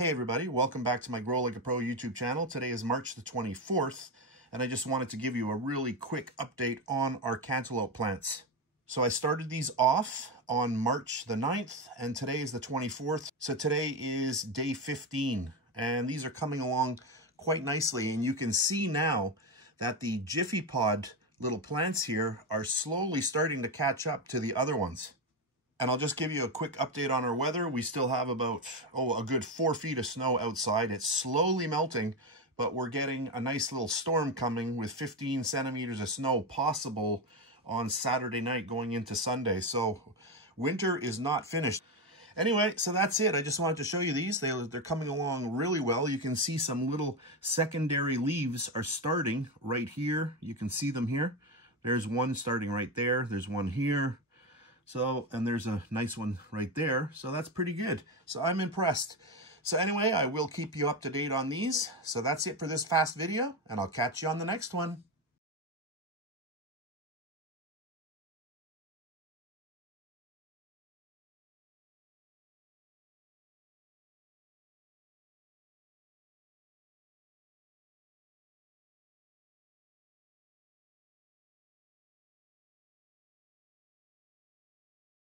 Hey everybody, welcome back to my Grow Like a Pro YouTube channel. Today is March the 24th, and I just wanted to give you a really quick update on our cantaloupe plants. So I started these off on March the 9th, and today is the 24th. So today is day 15, and these are coming along quite nicely, and you can see now that the Jiffy Pod little plants here are slowly starting to catch up to the other ones. And I'll just give you a quick update on our weather. We still have about, a good 4 feet of snow outside. It's slowly melting, but we're getting a nice little storm coming with 15 centimeters of snow possible on Saturday night going into Sunday. So winter is not finished. Anyway, so that's it. I just wanted to show you these. They're coming along really well. You can see some little secondary leaves are starting right here. You can see them here. There's one starting right there. There's one here. So, and there's a nice one right there. So that's pretty good. So I'm impressed. So anyway, I will keep you up to date on these. So that's it for this fast video, and I'll catch you on the next one.